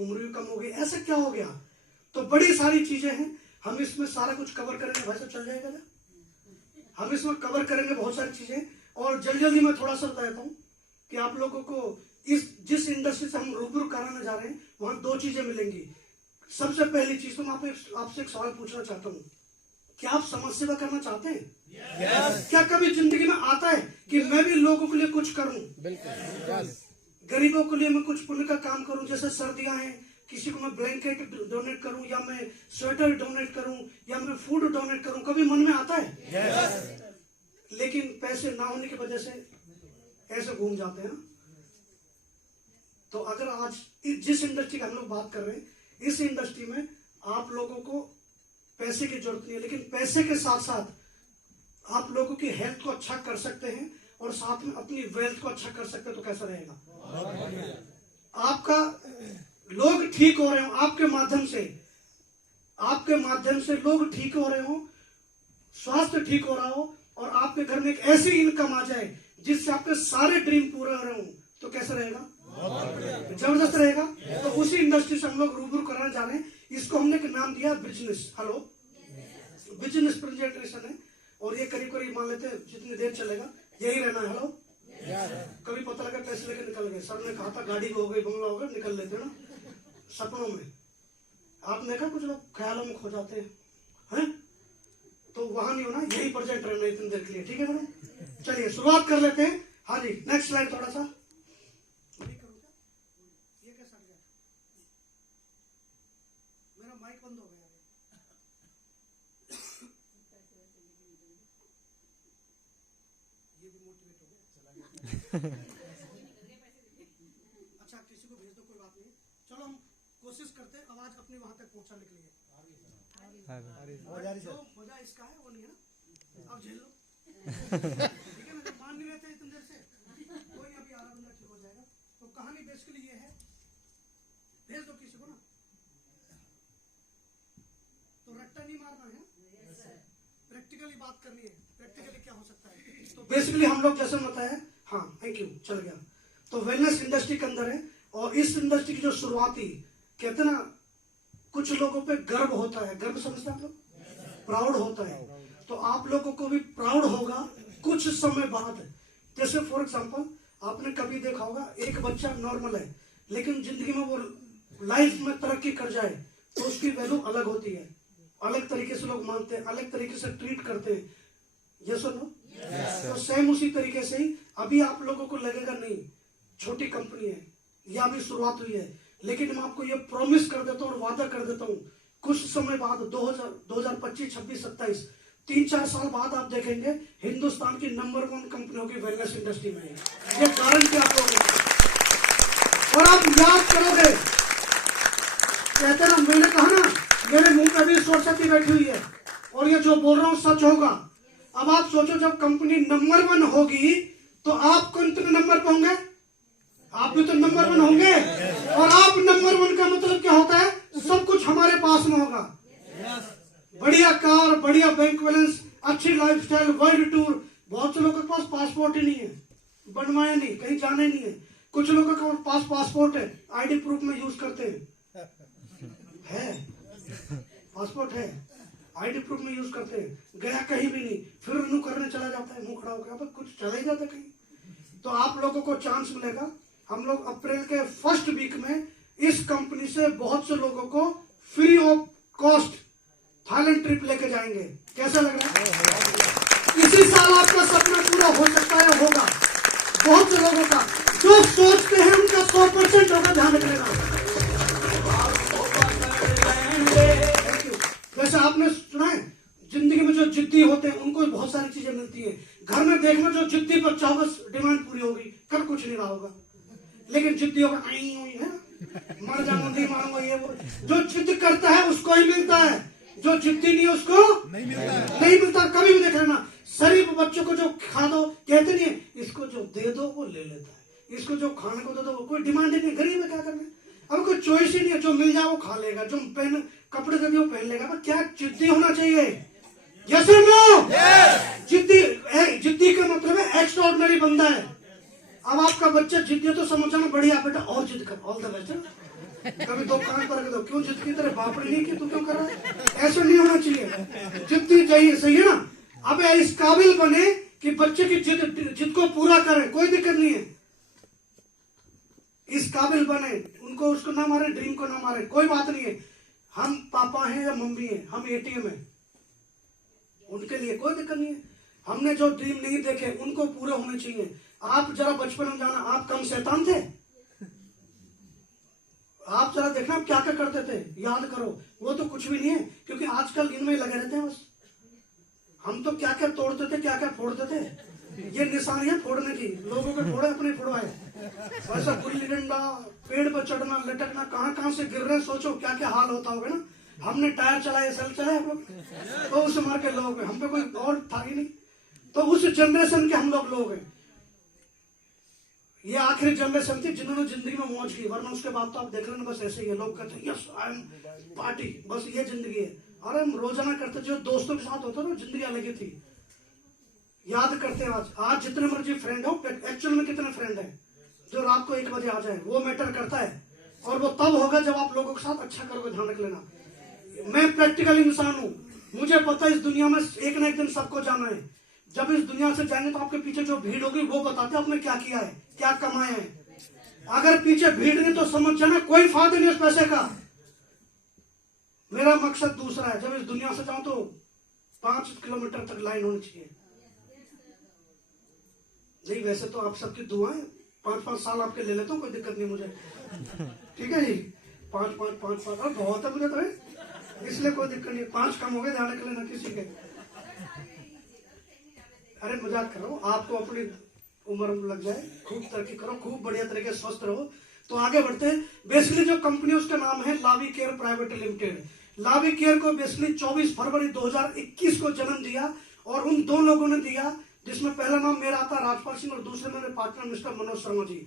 उम्र भी कम हो गई, ऐसा क्या हो गया? तो बड़ी सारी चीजें हैं, हम इसमें सारा कुछ कवर करेंगे। भाई साहब चल जाएगा ना, हम इसमें कवर करेंगे बहुत सारी चीजें। और जल्दी जल्दी मैं थोड़ा सा बता देता हूँ कि आप लोगों को इस जिस इंडस्ट्री से हम रूबरू कराने जा रहे हैं वहां दो चीजें मिलेंगी। सबसे पहली चीज तो मैं आपसे एक सवाल पूछना चाहता हूँ, क्या आप समाज सेवा करना चाहते हैं? yes. क्या कभी जिंदगी में आता है कि मैं भी लोगों के लिए कुछ करूं? बिल्कुल। गरीबों के लिए मैं कुछ पुण्य का काम करूं, जैसे सर्दियां हैं, किसी को मैं ब्लैंकेट डोनेट करूं, या मैं स्वेटर डोनेट करूं, या मैं फूड डोनेट करूं, कभी मन में आता है? yes. लेकिन पैसे ना होने की वजह से ऐसे घूम जाते हैं। तो अगर आज जिस इंडस्ट्री की हम लोग बात कर रहे हैं, इस इंडस्ट्री में आप लोगों को पैसे की जरूरत नहीं है, लेकिन पैसे के साथ साथ आप लोगों की हेल्थ को अच्छा कर सकते हैं और साथ में अपनी वेल्थ को अच्छा कर सकते हैं। तो कैसा रहेगा? आपका लोग ठीक हो रहे हो आपके माध्यम से लोग ठीक हो रहे हो, स्वास्थ्य ठीक हो रहा हो, और आपके घर में एक ऐसी इनकम आ जाए जिससे आपके सारे ड्रीम पूरे हो रहे हो, तो कैसा रहेगा? जबरदस्त रहेगा। तो उसी इंडस्ट्री से हम लोग रूबरू कराने जा रहे हैं। इसको हमने एक नाम दिया बिजनेस। हेलो, बिजनेस प्रेजेंटेशन है, और ये करीब करीब मान लेते हैं जितनी देर चलेगा यही रहना है। हेलो, कभी पता लगा पैसे लेके निकल गए, सर ने कहा था गाड़ी हो गई, बंगला हो गया, निकल लेते ना सपनों में। आपने कहा कुछ लोग ख्यालों में खो जाते हैं, तो वहां नहीं होना, यही प्रेजेंट रहना इतनी देर के लिए। ठीक है मैडम, चलिए शुरुआत कर लेते हैं। हाँ जी, नेक्स्ट स्लाइड थोड़ा सा। मेरा माइक बंद हो गया। ये भी मोटिवेट हो गया, चला गया। अच्छा, किसी को भेज दो, कोई बात नहीं। चलो हम कोशिश करते हैं आवाज अपनी वहां तक पहुंचाने के लिए। जो मजा इसका है वो नहीं है ना, अब झेल लो। ठीक है ना, जब मान नहीं रहते इतनी देर से, कोई अभी आधा बंदा ठीक हो जाएगा। तो कहानी बेसिकली ये है, भेज दो किसी को ना, तो रट्टा नहीं मारना है, प्रैक्टिकली बात करनी है। प्रैक्टिकली क्या हो सकता है, तो बेसिकली हम लोग जैसे बताया, हाँ थैंक यू, चल गया। तो वेलनेस इंडस्ट्री के अंदर है, और इस इंडस्ट्री की जो शुरुआती कहते ना, कुछ लोगों पे गर्व होता है, गर्व समझते आप लोग, प्राउड होता है। तो आप लोगों को भी प्राउड होगा कुछ समय बाद। जैसे फॉर एग्जांपल आपने कभी देखा होगा, एक बच्चा नॉर्मल है, लेकिन जिंदगी में वो लाइफ में तरक्की कर जाए तो उसकी वैल्यू अलग होती है, अलग तरीके से लोग मानते हैं, अलग तरीके से ट्रीट करते हैं। ये सुनो, तो सेम उसी तरीके से ही अभी आप लोगों को लगेगा नहीं छोटी कंपनी है या अभी शुरुआत हुई है, लेकिन मैं आपको ये प्रॉमिस कर देता हूँ और वादा कर देता हूँ, कुछ समय बाद 2025, 26, 27, 3-4 साल बाद आप देखेंगे हिंदुस्तान की नंबर 1 कंपनी होगी वेलनेस इंडस्ट्री में। ये गारंटी आप लोगों को, और आप याद करोगे, कहते ना, मैंने कहा ना मेरे मुंह पे भी सरस्वती बैठी हुई है, और ये जो बोल रहा हूँ सच होगा। अब आप सोचो, जब कंपनी नंबर 1 होगी तो आप कितने नंबर पे होंगे? आप भी तो नंबर 1 होंगे, और आप नंबर 1 का मतलब क्या होता है? सब कुछ हमारे पास में होगा, बढ़िया कार, बढ़िया बैंक बैलेंस, अच्छी लाइफस्टाइल, वर्ल्ड टूर। बहुत से लोगों के पास पासपोर्ट ही नहीं है, बनवाया नहीं, कहीं जाना ही नहीं है। कुछ लोगों के पास पासपोर्ट है, आईडी प्रूफ में यूज करते हैं, पासपोर्ट है, आईडी प्रूफ में यूज करते हैं, गया कहीं भी नहीं, फिर रिन्यू करने चला जाता है, मुंह खड़ा होकर, अब कुछ चला ही जाता कहीं। तो आप लोगों को चांस मिलेगा, हम लोग अप्रैल के फर्स्ट वीक में इस कंपनी से बहुत से लोगों को free of cost Thailand trip लेके जाएंगे। कैसा लग रहा है? इसी साल आपका सपना पूरा हो सकता है, होगा। बहुत से लोगों का जो सोचते हैं उनका 100% होगा, ध्यान रखना। वैसे आपने सुना है, जिंदगी में जो जिद्दी होते हैं उनको बहुत सारी चीजें मिलती है। घर में देखना, जो जिद्दी बच्चा होगा डिमांड पूरी होगी, कल कुछ नहीं रहा होगा, लेकिन जिद्दी होगा है, मर जाऊंगा, नहीं मारूंगा, ये वो। जो जिद करता है उसको ही मिलता है, जो जिद्दी नहीं है उसको नहीं मिलता। कभी भी देख लेना, शरीफ बच्चों को जो खा दो, कहते नहीं है इसको जो दे दो वो ले लेता है, इसको जो खाने को दे दो, कोई डिमांड ही नहीं। गरीब है, क्या करना है? अब कोई चॉइस ही नहीं है, जो मिल जाए वो खा लेगा, जो पहन कपड़े दे वो पहन लेगा। क्या जिद्दी होना चाहिए? यस और नो? जिद्दी का मतलब है एक्स्ट्राऑर्डिनरी बंदा है। अब आपका बच्चा जिद्दी तो समझना, बढ़िया बेटा और जिद कर, ऑल द बेस्ट। कभी दो कान पर रख दो, क्यों जिद्दी तेरे बाप ने नहीं की, तू क्यों कर रहा है? ऐसा नहीं होना चाहिए, जिद्दी चाहिए, सही है ना? अब इस काबिल बने कि बच्चे की जिद को पूरा करें, कोई दिक्कत नहीं है। इस काबिल बने, उनको उसको ना मारे, ड्रीम को ना मारे, कोई बात नहीं है। हम पापा हैं या मम्मी हैं, हम एटीएम हैं, उनके लिए कोई दिक्कत नहीं है। हमने जो ड्रीम नहीं देखे उनको पूरे होने चाहिए। आप जरा बचपन में जाना, आप कम शैतान थे? आप जरा देखना आप क्या क्या करते थे, याद करो। वो तो कुछ भी नहीं है, क्योंकि आजकल इनमें लगे रहते हैं बस। हम तो क्या क्या तोड़ते थे, क्या क्या फोड़ते थे। ये निशानियां फोड़ने की, लोगों के फोड़े अपने फोड़वाए। वैसा गुल्ली डंडा, पेड़ पर चढ़ना, लटकना, कहां कहां से गिर रहे, सोचो क्या क्या हाल होता होगा ना। हमने टायर चलाए, सेल चलाए हम लोग, तो उस मार के लोग हैं, हम पे कोई और था ही नहीं। तो उस जनरेशन के हम लोग हैं। ये आखिरी जनरेशन थी जिन्होंने जिंदगी में मौज की, वरना उसके बाद तो आप देख रहे हैं बस ऐसे ही है। लोग कहते हैं यस आई एम पार्टी, बस ये जिंदगी है। अरे हम रोजाना करते, जो दोस्तों के साथ होता ना, जिंदगी अलग ही थी। याद करते हैं आज जितने मर्जी फ्रेंड हो, एक्चुअल में कितने फ्रेंड हैं जो रात को 1 बजे आ जाए, वो मैटर करता है। और वो तब होगा जब आप लोगों के साथ अच्छा करोगे, ध्यान रख लेना। मैं प्रैक्टिकल इंसान हूं, मुझे पता है इस दुनिया में एक ना एक दिन सबको जाना है। जब इस दुनिया से जाएंगे तो आपके पीछे जो भीड़ होगी वो बताते आपने क्या किया है, क्या कमाया है। अगर पीछे भीड़ नहीं तो समझ जाना कोई फायदा नहीं उस पैसे का। मेरा मकसद दूसरा है, जब इस दुनिया से जाऊं तो 5 किलोमीटर तक लाइन होनी चाहिए। नहीं वैसे तो आप सबकी दुआएं 5-5 साल आपके ले लेता हूं, कोई दिक्कत नहीं मुझे, ठीक है जी। 5 और बहुत है मुझे तो है, इसलिए कोई दिक्कत नहीं। 5 कम हो गए, ध्यान रख लेना किसी के। अरे मजाक कर रहा हूं, आपको अपनी उम्र में लग जाए, खूब तरक्की करो, खूब बढ़िया तरीके से स्वस्थ रहो। तो आगे बढ़ते हैं। बेसिकली जो कंपनी उसका नाम है लावी केयर प्राइवेट लिमिटेड। लावी केयर को बेसिकली 24 फरवरी 2021 को जन्म दिया, और उन 2 लोगों ने दिया, जिसमें पहला नाम मेरा आता राजपाल सिंह और दूसरे मेरे पार्टनर मिस्टर मनोज शर्मा जी।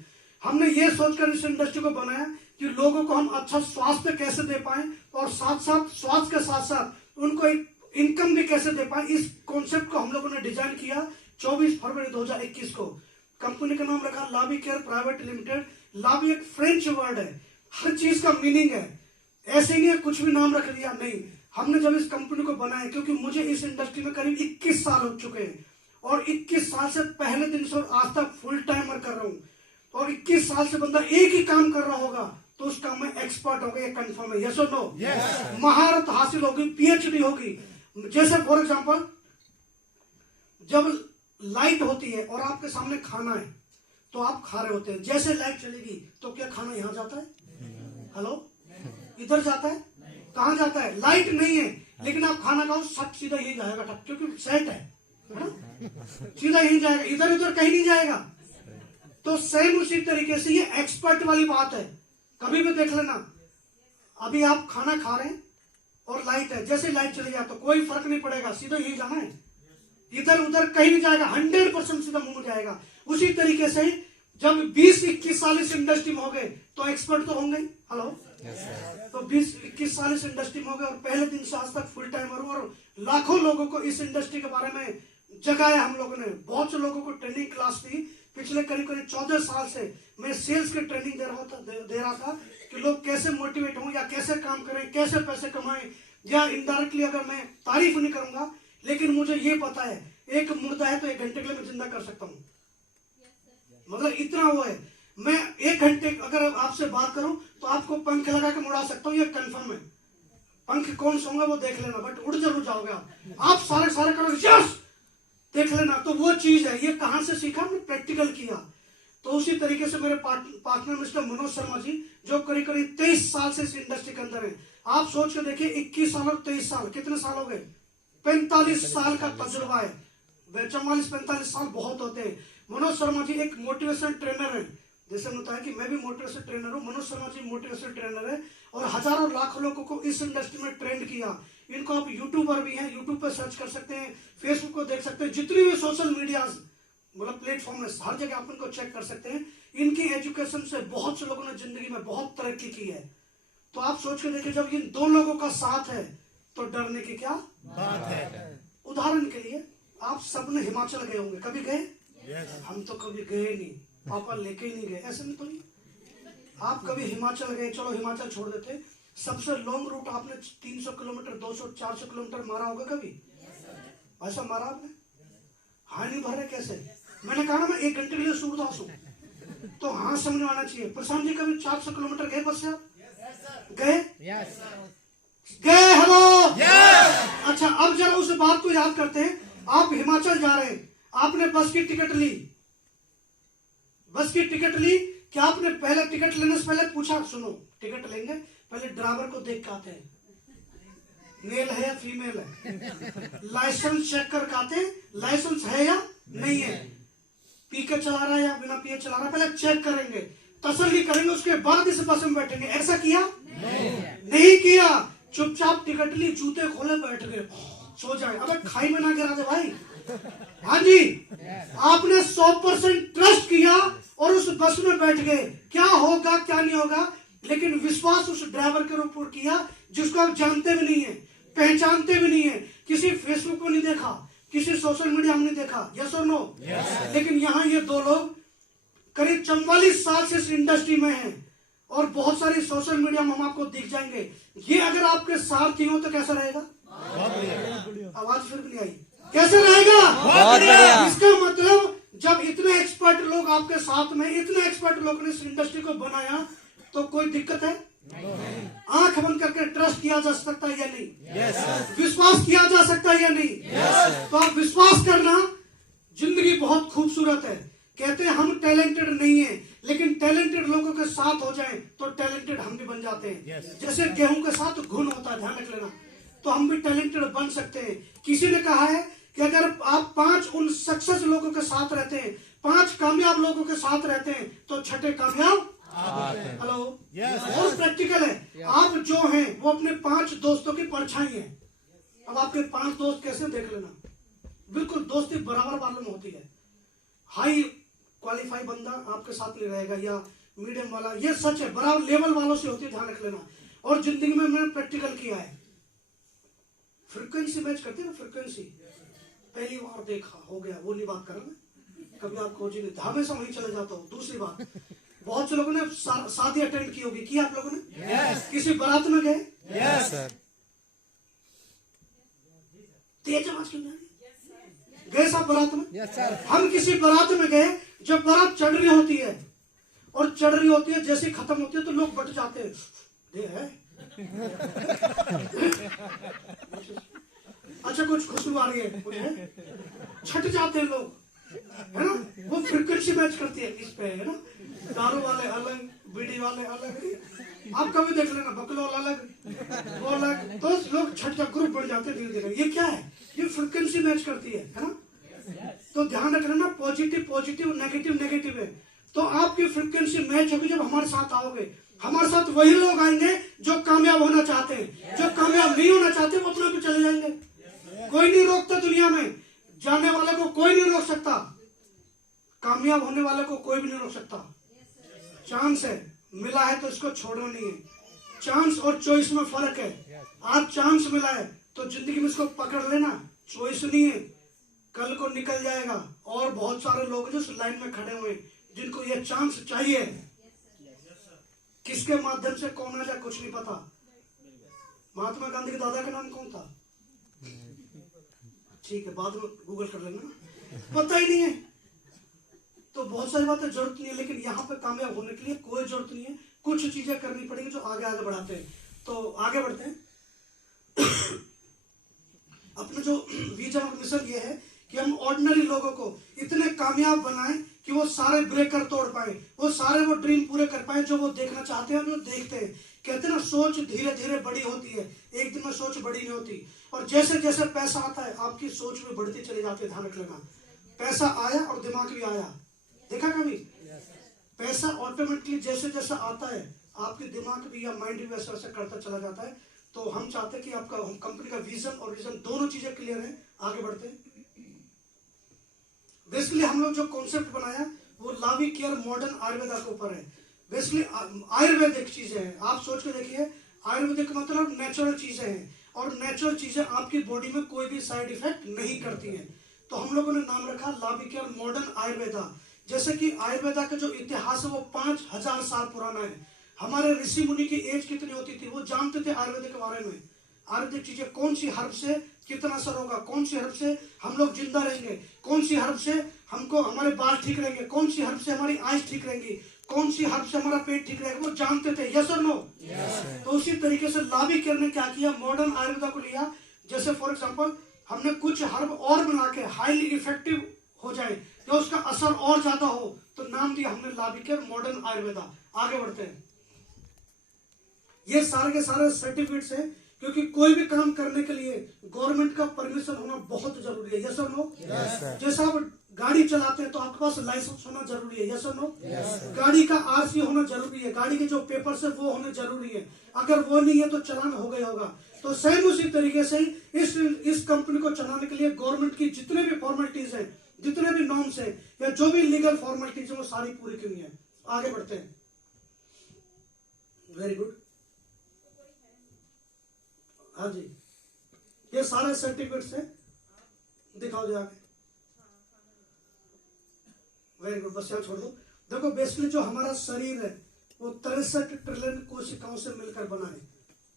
हमने ये सोचकर इस इंडस्ट्री को बनाया कि लोगों को हम अच्छा स्वास्थ्य कैसे दे पाए, और साथ साथ स्वास्थ्य के साथ साथ उनको एक इनकम भी कैसे दे पाए। इस कॉन्सेप्ट को हम लोगों ने डिजाइन किया 24 फरवरी 2021 को। कंपनी का नाम रखा लावी केयर प्राइवेट लिमिटेड। लावी एक फ्रेंच वर्ड है, हर चीज का मीनिंग है, ऐसे नहीं है कुछ भी नाम रख दिया, नहीं। हमने जब इस कंपनी को बनाया, क्योंकि मुझे इस इंडस्ट्री में करीब 21 साल हो चुके हैं, और 21 साल से पहले दिन से आज तक फुल टाइमर कर रहा हूं। और 21 साल से बंदा एक ही काम कर रहा होगा तो उस काम में एक्सपर्ट होगा, ये कंफर्म है। यस और नो? महारत हासिल होगी, पीएचडी होगी। जैसे फॉर एग्जांपल जब लाइट होती है और आपके सामने खाना है तो आप खा रहे होते हैं, जैसे लाइट चलेगी तो क्या खाना यहां जाता है? हेलो, इधर जाता है? कहां जाता है? लाइट नहीं है, लेकिन आप खाना खाओ, सट सीधा यही जाएगा, क्योंकि सेट है ना, सीधा यही जाएगा, इधर उधर कहीं नहीं जाएगा। तो सेम उसी तरीके से ये एक्सपर्ट वाली बात है। कभी भी देख लेना, अभी आप खाना खा रहे हैं और लाइट है, जैसे लाइट चली जाए तो कोई फर्क नहीं पड़ेगा, सीधा यही जाना है, इधर उधर कहीं नहीं जाएगा, 100% सीधा मुंह में जाएगा। उसी तरीके से जब 20-21 साल इस इंडस्ट्री में हो गए तो एक्सपर्ट तो होंगे। हेलो, तो 20-21 साल इस इंडस्ट्री में हो गए और पहले दिन से आज तक फुल टाइमर, और लाखों लोगों को इस इंडस्ट्री के बारे में जगाया हम लोगों ने। बहुत से लोगों को ट्रेनिंग क्लास दी। पिछले करीब 14 साल से मैं सेल्स की ट्रेनिंग दे रहा था कि लोग कैसे मोटिवेट हों, या कैसे काम करें, कैसे पैसे कमाएं। या इनडायरेक्टली अगर मैं तारीफ नहीं करूंगा, लेकिन मुझे ये पता है एक मुर्दा है तो 1 घंटे के लिए मैं जिंदा कर सकता हूं, मतलब इतना वो है। मैं 1 घंटे अगर आपसे बात करूं तो आपको पंख लगा के उड़ा सकता हूं, ये कंफर्म है। पंख कौन से होंगे वो देख लेना, बट उड़ जरूर जाओगे आप सारे करोगे, यस देख लेना। तो वो चीज है, ये कहां से सीखा? हमने प्रैक्टिकल किया। तो उसी तरीके से मेरे पार्टनर मिस्टर मनोज शर्मा जी, जो करीब 23 साल से इस इंडस्ट्री के अंदर है। आप सोच के देखिए, 21 साल और 23 साल कितने साल हो गए? 45 साल का तजुर्बा है। 44-45 साल बहुत होते हैं। मनोज शर्मा जी एक मोटिवेशनल ट्रेनर है, जैसे होता है कि मैं भी मोटिवेशनल ट्रेनर हूं, मनोज शर्मा जी मोटिवेशनल ट्रेनर है, और हजारों लाखों लोगों को इस इंडस्ट्री में ट्रेंड किया। इनको आप यूट्यूबर भी हैं, यूट्यूब पर सर्च कर सकते हैं, फेसबुक को देख सकते हैं, जितनी भी सोशल मीडिया मतलब प्लेटफॉर्म है, हर जगह आप इनको चेक कर सकते हैं। इनकी एजुकेशन से बहुत से लोगों ने जिंदगी में बहुत तरक्की की है। तो आप सोच के देखिए, जब इन 2 लोगों का साथ है तो डरने की क्या बात है। उदाहरण के लिए आप सबने हिमाचल गए होंगे, कभी गए? हम तो कभी गए नहीं, पापा लेके ही नहीं गए, ऐसे में तो नहीं। आप कभी हिमाचल गए, चलो हिमाचल छोड़ देते, सबसे लॉन्ग रूट आपने 300 किलोमीटर 200-400 किलोमीटर मारा होगा कभी? ऐसा मारा आपने? हाँ नहीं भर रहे कैसे? मैंने कहा ना मैं 1 घंटे के लिए सूरदास हूँ, तो हाँ समझ में आना चाहिए। प्रशांत जी कभी 400 किलोमीटर गए बस से? आप गए? गए? हेलो। अच्छा अब जरा उस बात को याद करते हैं। आप हिमाचल जा रहे हैं, आपने बस की टिकट ली, बस की टिकट ली, क्या आपने पहले टिकट लेने से पहले पूछा, सुनो टिकट लेंगे पहले ड्राइवर को देख के आते हैं, मेल है या फीमेल है, लाइसेंस चेक करके आते हैं, लाइसेंस है या नहीं है, पी के चला रहा है या बिना पिए चला रहा है, पहले चेक करेंगे, तसल्ली करेंगे, उसके बाद इस बस में बैठेंगे। ऐसा किया? नहीं किया। चुपचाप टिकट ली, जूते खोले, बैठ गए, सो जाए। अबे खाई में ना गिरा दे भाई। हाँ जी, आपने 100% ट्रस्ट किया और उस बस में बैठ गए। क्या होगा क्या नहीं होगा, लेकिन विश्वास उस ड्राइवर के ऊपर किया जिसको आप जानते भी नहीं है, पहचानते भी नहीं है, किसी फेसबुक पर नहीं देखा, किसी सोशल मीडिया में नहीं देखा। यस और नो? लेकिन यहाँ ये 2 लोग करीब 44 साल से इस इंडस्ट्री में हैं और बहुत सारी सोशल मीडिया में हम आपको दिख जाएंगे। ये अगर आपके सारथी हो तो कैसा रहेगा? आवाज फिर भी नहीं आई। कैसे रहेगा? इसका मतलब जब इतने एक्सपर्ट लोग आपके साथ में, इतने एक्सपर्ट लोग ने इस इंडस्ट्री को बनाया, तो कोई दिक्कत है? आंख बंद करके ट्रस्ट किया जा सकता है या नहीं? विश्वास किया जा सकता है या नहीं? तो आप विश्वास करना, जिंदगी बहुत खूबसूरत है। कहते हैं हम टैलेंटेड नहीं है, लेकिन टैलेंटेड लोगों के साथ हो जाएं तो टैलेंटेड हम भी बन जाते हैं। जैसे गेहूं के साथ घुन होता है, ध्यान रख लेना, तो हम भी टैलेंटेड बन सकते हैं। किसी ने कहा है कि अगर आप 5 उन सक्सेस लोगों के साथ रहते हैं, 5 कामयाब लोगों के साथ रहते हैं, तो छठे कामयाब। हेलो, बहुत प्रैक्टिकल है। आप जो हैं वो अपने 5 दोस्तों की परछाई हैं। अब आपके 5 दोस्त कैसे देख लेना, बिल्कुल दोस्ती बराबर मालूम होती है। हाई क्वालिफाई बंदा आपके साथ नहीं रहेगा या मीडियम वाला, ये सच है, बराबर लेवल वालों से होती है, ध्यान रख लेना। और जिंदगी में मैंने प्रैक्टिकल किया है। फ्रीक्वेंसी मैच करते हैं ना, फ्रीक्वेंसी, पहली बार देखा हो गया, वो नहीं बात कर रहा, कभी आप खोजेंगे, हमेशा वहीं चले जाता हूँ। दूसरी बात, बहुत से लोगों ने शादी अटेंड की होगी, की आप लोगों ने? किसी बारात में गए? तेज आवाज क्यों नहीं? गए सब बारात में? हम किसी बारात में गए, जब बारात चढ़ रही होती है और चढ़ रही होती है, जैसे खत्म होती है तो लोग बट जाते हैं, दे है अच्छा कुछ खुशबू आ रही है, कुछ है, छट जाते हैं लोग, है ना? वो फ्रीक्वेंसी मैच करती है इस पे, है ना? दारू वाले अलग, बीड़ी वाले अलग, आप कभी देख लेना, बकलोल अलग, वो अलग, तो लोग छट जा, ग्रुप बढ़ जाते हैं धीरे धीरे। ये क्या है? ये फ्रीक्वेंसी मैच करती है ना? तो ध्यान रख लेना, पॉजिटिव पॉजिटिव, नेगेटिव नेगेटिव है। तो आपकी फ्रीक्वेंसी मैच होगी जब हमारे साथ आओगे। हमारे साथ वही लोग आएंगे जो कामयाब होना चाहते हैं, जो कामयाब नहीं होना चाहते वो अपने आप चले जाएंगे। कोई नहीं रोकता दुनिया में, जाने वाले को कोई नहीं रोक सकता, कामयाब होने वाले को कोई भी नहीं रोक सकता। चांस है, मिला है तो इसको छोड़ना नहीं है। चांस और चॉइस में फर्क है। आज चांस मिला है तो जिंदगी में इसको पकड़ लेना, चॉइस नहीं है, कल को निकल जाएगा। और बहुत सारे लोग जो लाइन में खड़े हुए जिनको ये चांस चाहिए, किसके माध्यम से कौन आ जाए कुछ नहीं पता। महात्मा गांधी के दादा का नाम कौन था? ठीक है, बाद में गूगल कर लेना, पता ही नहीं है। तो बहुत सारी बातें जरूरत नहीं है, लेकिन यहाँ पे कामयाब होने के लिए कोई जरूरत नहीं है, कुछ चीजें करनी पड़ेंगी जो आगे आगे बढ़ाते हैं। तो आगे बढ़ते हैं। अपना जो विजन और मिशन ये है कि हम ऑर्डिनरी लोगों को इतने कामयाब बनाएं कि वो सारे ब्रेकर तोड़ पाए, वो सारे वो ड्रीम पूरे कर पाए जो वो देखना चाहते हैं, जो देखते हैं। कहते हैं ना, सोच धीरे धीरे बड़ी होती है, एक दिन में सोच बड़ी नहीं होती। और जैसे जैसे पैसा आता है आपकी सोच भी बढ़ती चली जाती है, ध्यान रख लेना। पैसा आया और दिमाग भी आया, देखा कभी? पैसा ऑटोमेटिकली जैसे जैसे आता है आपके दिमाग भी या माइंड भी वैसे वैसे करता चला जाता है। तो हम चाहते हैं कि आपका कंपनी का विजन और विजन दोनों चीजें क्लियर है। आगे बढ़ते हैं। बेसिकली हम लोग जो कॉन्सेप्ट बनाया वो लावी केयर मॉडर्न आयुर्वेदा के ऊपर है। बेसिकली आयुर्वेदिक चीजें हैं, आप सोच के देखिए, आयुर्वेदिक मतलब नेचुरल चीजें हैं, और नेचुरल चीजें आपकी बॉडी में कोई भी साइड इफेक्ट नहीं करती हैं। तो हम लोगों ने नाम रखा लावी केयर मॉडर्न आयुर्वेदा। जैसे कि आयुर्वेदा का जो इतिहास है वो 5000 साल पुराना है। हमारे ऋषि मुनि की एज कितनी होती थी, वो जानते थे आयुर्वेद के बारे में। आयुर्वेदिक चीजें, कौन सी हर्ब से कितना असर होगा, कौन सी हर्ब से हम लोग जिंदा रहेंगे, कौन सी हर्ब से हमको हमारे बाल ठीक रहेंगे, कौन सी हर्ब से हमारी आंख ठीक रहेंगी, कौन सी हर्ब से हमारा पेट ठीक रहेगा, वो जानते थे। यस और नो? तो उसी तरीके से लाविकर ने क्या किया, मॉडर्न आयुर्वेदा को लिया। जैसे फॉर एग्जांपल हमने कुछ हर्ब और मिला के हाईली इफेक्टिव हो जाए या उसका असर और ज्यादा हो, तो नाम दिया हमने लाविकर मॉडर्न आयुर्वेदा। आगे बढ़ते हैं। ये सारे के सारे सर्टिफिकेट्स हैं, क्योंकि कोई भी काम करने के लिए गवर्नमेंट का परमिशन होना बहुत जरूरी है। यस और नो? जैसे आप गाड़ी चलाते हैं तो आपके पास लाइसेंस होना जरूरी है। यस और नो? गाड़ी का आरसी होना जरूरी है, गाड़ी के जो पेपर्स है वो होने जरूरी है। अगर वो नहीं है तो चलान हो गया होगा। तो सेम उसी तरीके से इस कंपनी को चलाने के लिए गवर्नमेंट की जितने भी फॉर्मेलिटीज है, जितने भी नॉर्म्स है या जो भी लीगल फॉर्मेलिटीज है, वो सारी पूरी करनी है। आगे बढ़ते हैं। Very good. हाँ जी, ये सारे सर्टिफिकेट्स हैं, दिखाओ जी आगे। वेरी गुड, बस यहाँ छोड़ दो। देखो बेसिकली जो हमारा शरीर है वो 63 ट्रिलियन कोशिकाओं से मिलकर बना है।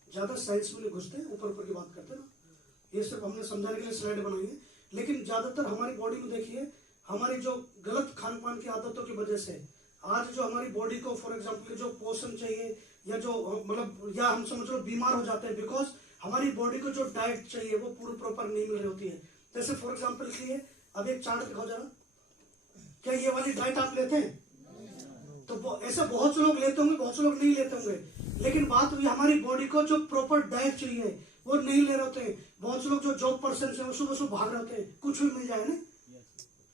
ज्यादा साइंस में नहीं घुसते, ऊपर ऊपर की बात करते ना, ये सिर्फ हमने समझाने के लिए स्लाइड बनाई है। लेकिन ज्यादातर हमारी बॉडी में देखिए, हमारी जो गलत खान पान की आदतों की वजह से आज जो हमारी बॉडी को फॉर एग्जाम्पल जो पोषण चाहिए या जो मतलब या हम समझ लो बीमार हो जाते हैं, बिकॉज हमारी बॉडी को जो डाइट चाहिए वो पूरी प्रॉपर नहीं मिल रही होती है। जैसे फॉर एग्जाम्पल के लिए अब एक चार्ट दिखाओ जरा, क्या ये वाली डाइट आप लेते हैं? तो ऐसा बहुत से लोग लेते होंगे, बहुत से लोग नहीं लेते होंगे। लेकिन बात हुई हमारी बॉडी को जो प्रॉपर डाइट चाहिए वो नहीं ले रहे होते हैं। बहुत से लोग जो जॉब पर्सन है वो सुबह सुबह भाग रहे होते हैं, कुछ भी मिल जाए ना,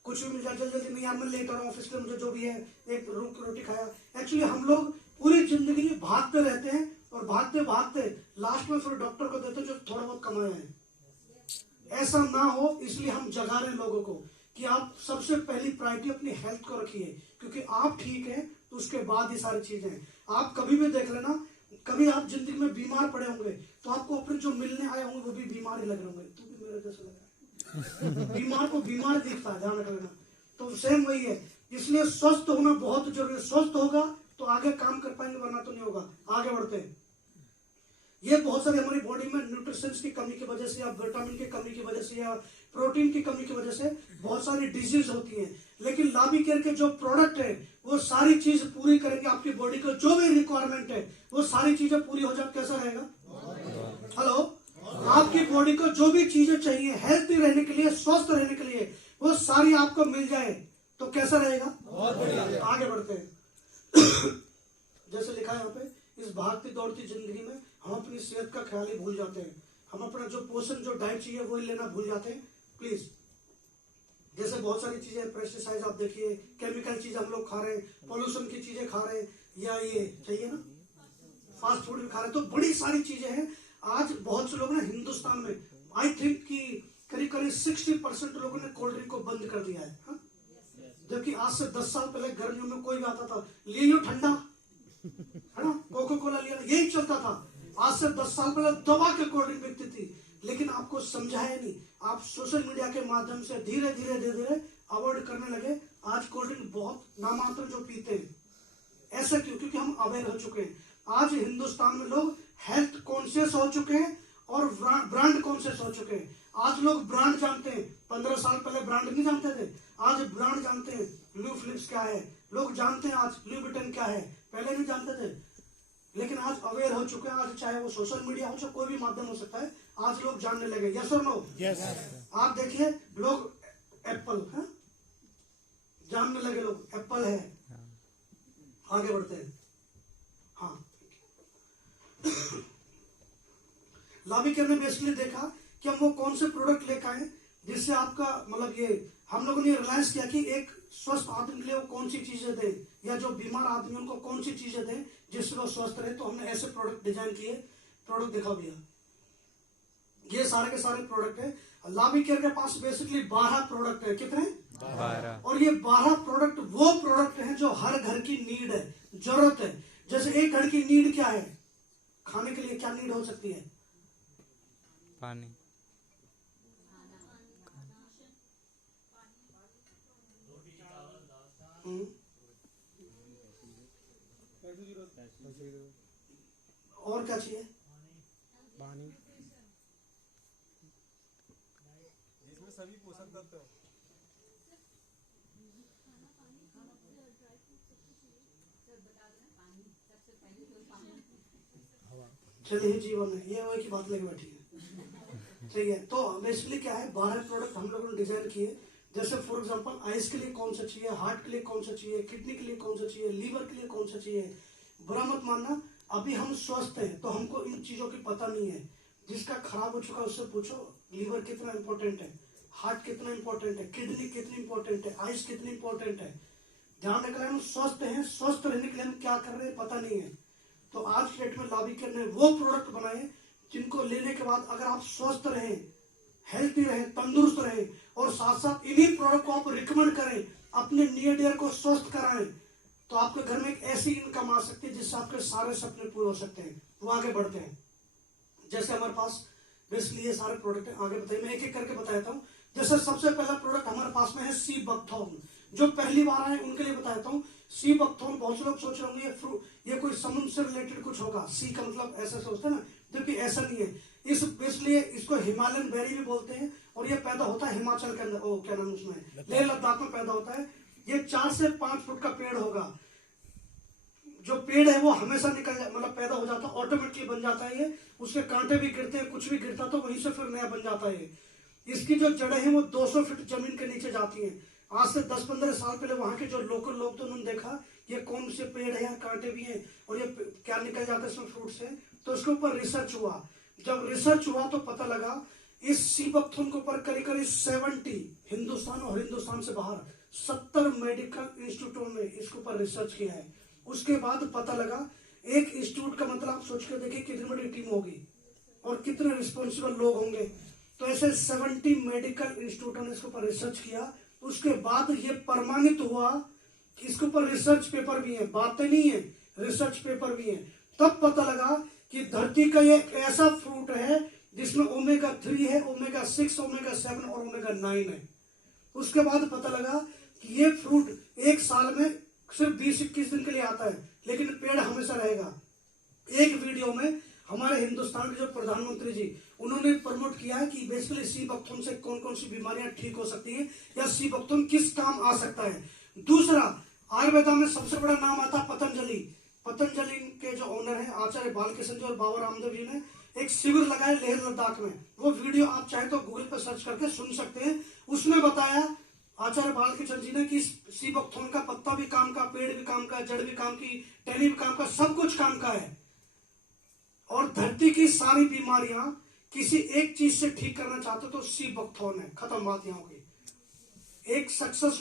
कुछ भी मिल जाए, जल्दी जल्दी, नहीं यार मैं लेट आ रहा हूँ ऑफिस के लिए, मुझे जो भी है एक रोटी खाया। एक्चुअली हम लोग पूरी जिंदगी भागते रहते हैं और भागते भागते लास्ट में फिर डॉक्टर को देते जो थोड़ा बहुत कमाया है। ऐसा ना हो इसलिए हम जगा रहे हैं लोगों को कि आप सबसे पहली प्रायोरिटी अपनी हेल्थ को रखिए, क्योंकि आप ठीक है तो उसके बाद ये सारी चीजें। आप कभी भी देख लेना, कभी आप जिंदगी में बीमार पड़े होंगे तो आपको अपने जो मिलने आए होंगे वो भी बीमार ही लग रहे होंगे। तू भी मेरे जैसा लग रहा है बीमार को बीमार दिखता है, ध्यान रखना। तो सेम वही है, इसलिए स्वस्थ होना बहुत जरूरी है। स्वस्थ होगा तो आगे काम कर पाएंगे, वरना तो नहीं होगा। आगे बढ़ते हैं। ये बहुत सारी हमारी बॉडी में न्यूट्रिशंस की कमी की वजह से या विटामिन की कमी की वजह से या प्रोटीन की कमी की वजह से बहुत सारी डिजीज होती है। लेकिन लाविकेयर के जो प्रोडक्ट है वो सारी चीज पूरी करेंगे। आपकी बॉडी को जो भी रिक्वायरमेंट है वो सारी चीजें पूरी हो जाए। कैसा रहेगा? हेलो, आपकी बॉडी को जो भी चीजें चाहिए हेल्थी रहने के लिए, स्वस्थ रहने के लिए, वो सारी आपको मिल जाए तो कैसा रहेगा? आगे बढ़ते हैं। जैसे लिखा है यहाँ पे, इस भागती दौड़ती जिंदगी में हम अपनी सेहत का ख्याल ही भूल जाते हैं। हम अपना जो पोषण, जो डाइट चाहिए वही लेना भूल जाते हैं। प्लीज, जैसे बहुत सारी चीजें, पेस्टिसाइड आप देखिए, केमिकल चीज हम लोग खा रहे हैं, पोल्यूशन की चीजें खा रहे हैं, या ये चाहिए ना फास्ट फूड भी खा रहे हैं, तो बड़ी सारी चीजें हैं। आज बहुत से लोग ना हिंदुस्तान में, आई थिंक कि करीब करीब 60% लोगों ने कोल्ड ड्रिंक को बंद कर दिया है। जबकि आज से 10 साल पहले गर्मियों में कोई भी आता था, ले लो ठंडा, है ना, कोको कोला लिया, यही चलता था। आज से 10 साल पहले दबा के कोल्ड ड्रिंक बिकती थी, लेकिन आपको समझाया नहीं। आप सोशल मीडिया के माध्यम से धीरे धीरे धीरे धीरे अवॉइड करने लगे। आज कोल्ड ड्रिंक बहुत नामात्र जो पीते हैं। ऐसा क्यों? क्योंकि हम अवेयर हो चुके हैं। आज हिंदुस्तान में लोग हेल्थ कॉन्शियस हो चुके हैं और ब्रांड कॉन्शियस हो चुके हैं। आज लोग ब्रांड जानते हैं, 15 साल पहले ब्रांड नहीं जानते थे, आज ब्रांड जानते हैं। ब्लू फिलिप्स क्या है लोग जानते हैं, आज ब्लू बिटन क्या है पहले नहीं जानते थे। लेकिन आज अवेयर हो चुके हैं। आज चाहे वो सोशल मीडिया हो, चाहे कोई भी माध्यम हो सकता है, आज लोग जानने लगे। यस और नो? आप देखिए लोग एप्पल है जानने लगे, लोग एप्पल है। आगे बढ़ते हैं। हाँ, लाविकेयर ने बेसिकली देखा कि हम वो कौन से प्रोडक्ट लेकर आए जिससे आपका मतलब ये हम लोगों ने रियलाइज किया कि एक स्वस्थ आदमी के लिए वो कौन सी चीजें दें, या जो बीमार आदमी उनको कौन सी चीजें दें जिससे वो स्वस्थ रहे। तो हमने ऐसे प्रोडक्ट डिजाइन किए। प्रोडक्ट दिखा भैया, ये सारे के सारे प्रोडक्ट है। लाविकेयर के पास बेसिकली 12 प्रोडक्ट है। कितने? 12। और ये 12 प्रोडक्ट वो प्रोडक्ट हैं जो हर घर की नीड है, जरूरत है। जैसे एक घर की नीड क्या है? खाने के लिए क्या नीड हो सकती है? पानी। और क्या चाहिए? पानी। जिसमें सभी पोषक तत्व है। चलिए जीवन है, ये वही की बात लेके बैठी है। ठीक है, तो बेसिकली क्या है, 12 प्रोडक्ट हम लोगों ने डिजाइन किए। जैसे फॉर एग्जांपल आइस के लिए कौन सा चाहिए, हार्ट के लिए कौन सा चाहिए, किडनी के लिए कौन सा चाहिए, लीवर के लिए कौन सा चाहिए। बुरा मत मानना, अभी हम स्वस्थ हैं तो हमको इन चीजों की पता नहीं है। जिसका खराब हो चुका है उससे पूछो, लीवर कितना इंपॉर्टेंट है, हार्ट कितना इंपॉर्टेंट है, किडनी कितनी इंपॉर्टेंट है, आइस कितनी इंपॉर्टेंट है। ध्यान रखना, हम स्वस्थ हैं, स्वस्थ रहने के लिए हम क्या कर रहे हैं पता नहीं है। तो आज की डेट में लाभिकर ने वो प्रोडक्ट बनाए जिनको लेने के बाद अगर आप स्वस्थ रहें, हेल्थी रहें, तंदुरुस्त रहें, और साथ साथ इन्हीं प्रोडक्ट को आप रिकमेंड करें, अपने नियर डियर को स्वस्थ कराएं, तो आपके घर में एक ऐसी इनकम आ सकती है जिससे आपके सारे सपने पूरे हो सकते हैं, वो आगे बढ़ते हैं। जैसे हमारे पास बेसिकली ये सारे प्रोडक्ट है, आगे बताइए, मैं एक एक करके बताता हूँ। जैसे सबसे पहला प्रोडक्ट हमारे पास में है सी बकथॉर्न। जो पहली बार आए उनके लिए बताता हूँ। सी बकथॉर्न, बहुत से लोग सोच रहे होंगे ये कोई समुद्र से रिलेटेड कुछ होगा, सी का मतलब ऐसा सोचते हैं ना, जबकि ऐसा नहीं है। इस इसलिए इसको हिमालयन बेरी भी बोलते हैं, और ये पैदा होता है हिमाचल के अंदर, क्या नाम उसमें, लेह लद्दाख में पैदा होता है। ये 4 से 5 फुट का पेड़ होगा। जो पेड़ है वो हमेशा मतलब पैदा हो जाता है, ऑटोमेटिकली बन जाता है ये। उसके कांटे भी गिरते हैं, कुछ भी गिरता तो वहीं से फिर नया बन जाता है। इसकी जो जड़ें हैं वो 200 फीट जमीन के नीचे जाती हैं। आज से 10-15 साल पहले वहां के जो लोकल लोग थे उन्होंने देखा ये कौन से पेड़ है, कांटे भी हैं, और ये क्या निकल जाता है इसमें फ्रूट से। तो इसके ऊपर रिसर्च हुआ। जब रिसर्च हुआ तो पता लगा इस सी बकथॉर्न के ऊपर करीब करीब 70 हिंदुस्तान और हिंदुस्तान से बाहर 70 मेडिकल इंस्टीट्यूटों में इसके ऊपर रिसर्च किया है। उसके बाद पता लगा, एक इंस्टीट्यूट का मतलब आप सोच कर देखिए कितनी बड़ी टीम होगी और कितने रिस्पॉन्सिबल लोग होंगे। तो ऐसे 70 मेडिकल इंस्टीट्यूटों ने इसके ऊपर रिसर्च किया। उसके बाद ये प्रमाणित हुआ कि इसके ऊपर रिसर्च पेपर भी है, बातें नहीं है, रिसर्च पेपर भी है। तब पता लगा कि धरती का ये ऐसा फ्रूट है जिसमें ओमेगा 3 है, ओमेगा 6, ओमेगा 7 और ओमेगा 9 है। उसके बाद पता लगा कि ये फ्रूट एक साल में सिर्फ 20-21 दिन के लिए आता है, लेकिन पेड़ हमेशा रहेगा। एक वीडियो में हमारे हिंदुस्तान के जो प्रधानमंत्री जी, उन्होंने प्रमोट किया है कि बेसिकली सी बकथॉर्न से कौन कौन सी बीमारियां ठीक हो सकती हैं, या सी बकथॉर्न किस काम आ सकता है। दूसरा, आयुर्वेदा में सबसे बड़ा नाम आता है पतंजलि। पतंजलि के जो ओनर है आचार्य बालकृष्ण जी और बाबा रामदेव जी ने एक शिविर लगाया लेह लद्दाख में। वो वीडियो आप चाहे तो गूगल पर सर्च करके सुन सकते हैं। उसमें बताया आचार्य बालकृष्ण जी ने कि सी बकथॉर्न का पत्ता भी काम का, पेड़ भी काम का, जड़ भी काम की, टहनी भी काम का, सब कुछ काम का है। और धरती की सारी बीमारियां किसी एक चीज से ठीक करना चाहते तो सी बकथॉर्न है, खत्म बात यहाँ होगी। एक सक्सेस